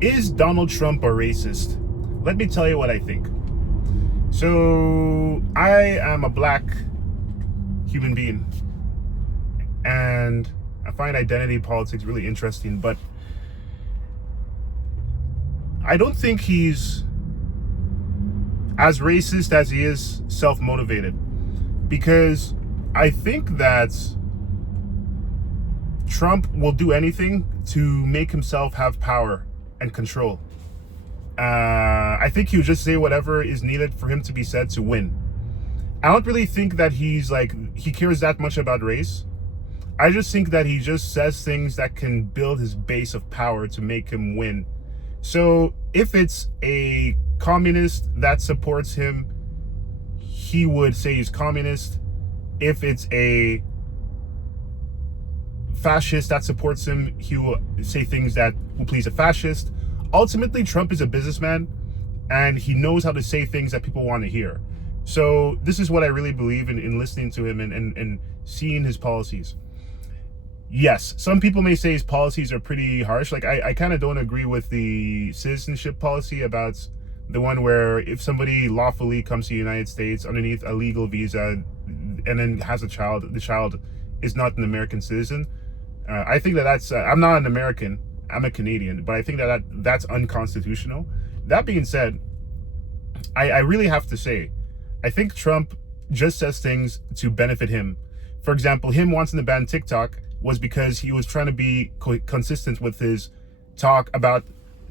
Is Donald Trump a racist? Let me tell you what I think. So, I am a black human being, and I find identity politics really interesting, but I don't think he's as racist as he is self-motivated, because I think that Trump will do anything to make himself have power and control. I think he would just say whatever is needed for him to be said to win. I don't really think that he cares that much about race. I just think that he just says things that can build his base of power to make him win. So if it's a communist that supports him, he would say he's communist. If it's a fascist that supports him, he will say things that will please a fascist. Ultimately, Trump is a businessman, and he knows how to say things that people want to hear. So this is what I really believe in listening to him and seeing his policies. Yes, some people may say his policies are pretty harsh. Like, I kind of don't agree with the citizenship policy about the one where if somebody lawfully comes to the United States underneath a legal visa and then has a child, the child is not an American citizen. I think that's, I'm not an American, I'm a Canadian, but I think that's unconstitutional. That being said, I really have to say, I think Trump just says things to benefit him. For example, him wanting to ban TikTok was because he was trying to be consistent with his talk about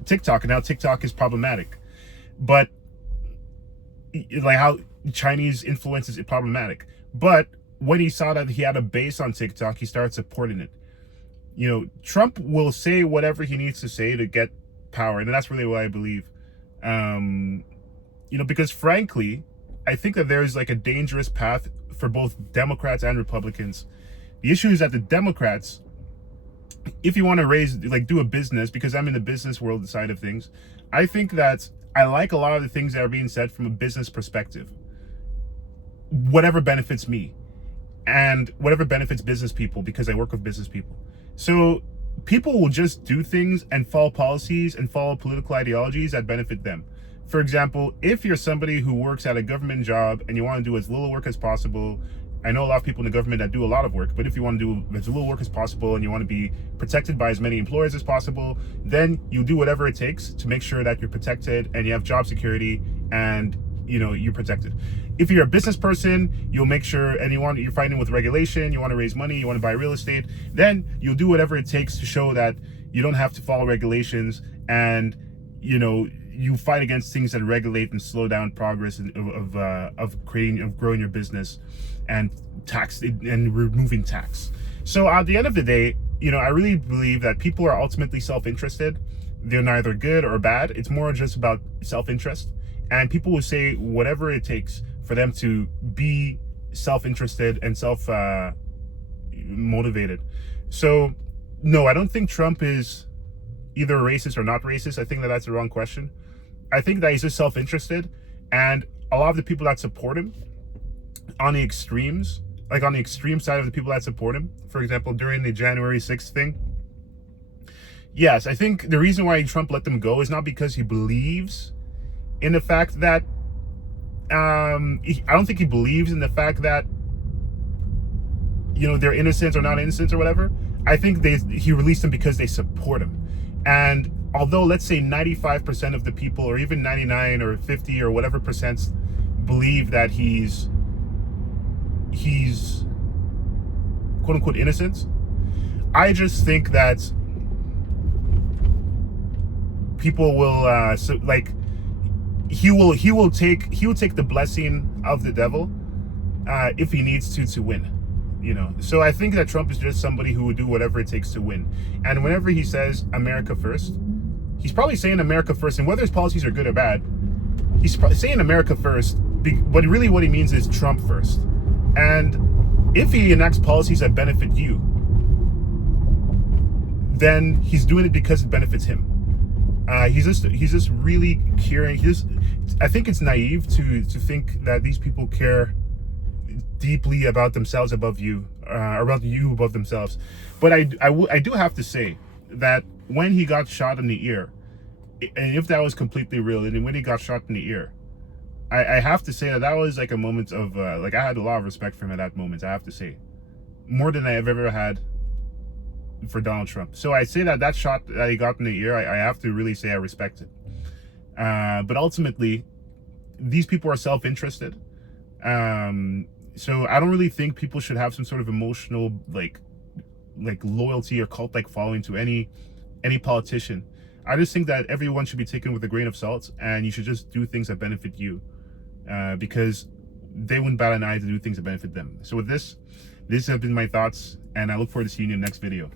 TikTok and how TikTok is problematic. But like how Chinese influence is problematic. But when he saw that he had a base on TikTok, he started supporting it. You know, Trump will say whatever he needs to say to get power, and that's really what I believe. Because frankly, I think that there's like a dangerous path for both Democrats and Republicans. The issue is that the Democrats, if you want to do a business, because I'm in the business world side of things, I think that I like a lot of the things that are being said from a business perspective. Whatever benefits me and whatever benefits business people, because I work with business people. So people will just do things and follow policies and follow political ideologies that benefit them. For example, if you're somebody who works at a government job and you want to do as little work as possible, I know a lot of people in the government that do a lot of work, but if you want to do as little work as possible and you want to be protected by as many employers as possible, then you do whatever it takes to make sure that you're protected and you have job security and you're protected. If you're a business person, you'll make sure, and you're fighting with regulation, you want to raise money, you want to buy real estate, then you'll do whatever it takes to show that you don't have to follow regulations, and you fight against things that regulate and slow down progress of growing your business and removing tax. So at the end of the day, I really believe that people are ultimately self-interested. They're neither good or bad. It's more just about self-interest. And people will say whatever it takes for them to be self-interested and self-motivated. So, no, I don't think Trump is either racist or not racist. I think that that's the wrong question. I think that he's just self-interested. And a lot of the people that support him on the extremes, like on the extreme side of the people that support him, for example, during the January 6th thing, yes, I think the reason why Trump let them go is not because he believes in the fact that I don't think he believes in the fact that they're innocent or not innocent or whatever. I think he released them because they support him. And although let's say 95% of the people, or even 99 or 50 or whatever percent, believe that he's quote unquote innocent, I just think that people will he will take the blessing of the devil if he needs to win. So I think that Trump is just somebody who would do whatever it takes to win. And whenever he says America first, he's probably saying America first, and whether his policies are good or bad, he's saying America first, but really what he means is Trump first. And if he enacts policies that benefit you, then he's doing it because it benefits him. He's just really caring. I think it's naive to think that these people care deeply about themselves above you, about you above themselves. But I do have to say that when he got shot in the ear, And if that was completely real, and when he got shot in the ear, I have to say that that was like a moment of like, I had a lot of respect for him at that moment. I have to say, more than I have ever had for Donald Trump. So I say that that shot that he got in the ear, I have to really say I respect it. But ultimately, these people are self-interested. So I don't really think people should have some sort of emotional like loyalty or cult-like following to any politician. I just think that everyone should be taken with a grain of salt, and you should just do things that benefit you, because they wouldn't bat an eye to do things that benefit them. So with this has been my thoughts, and I look forward to seeing you in the next video.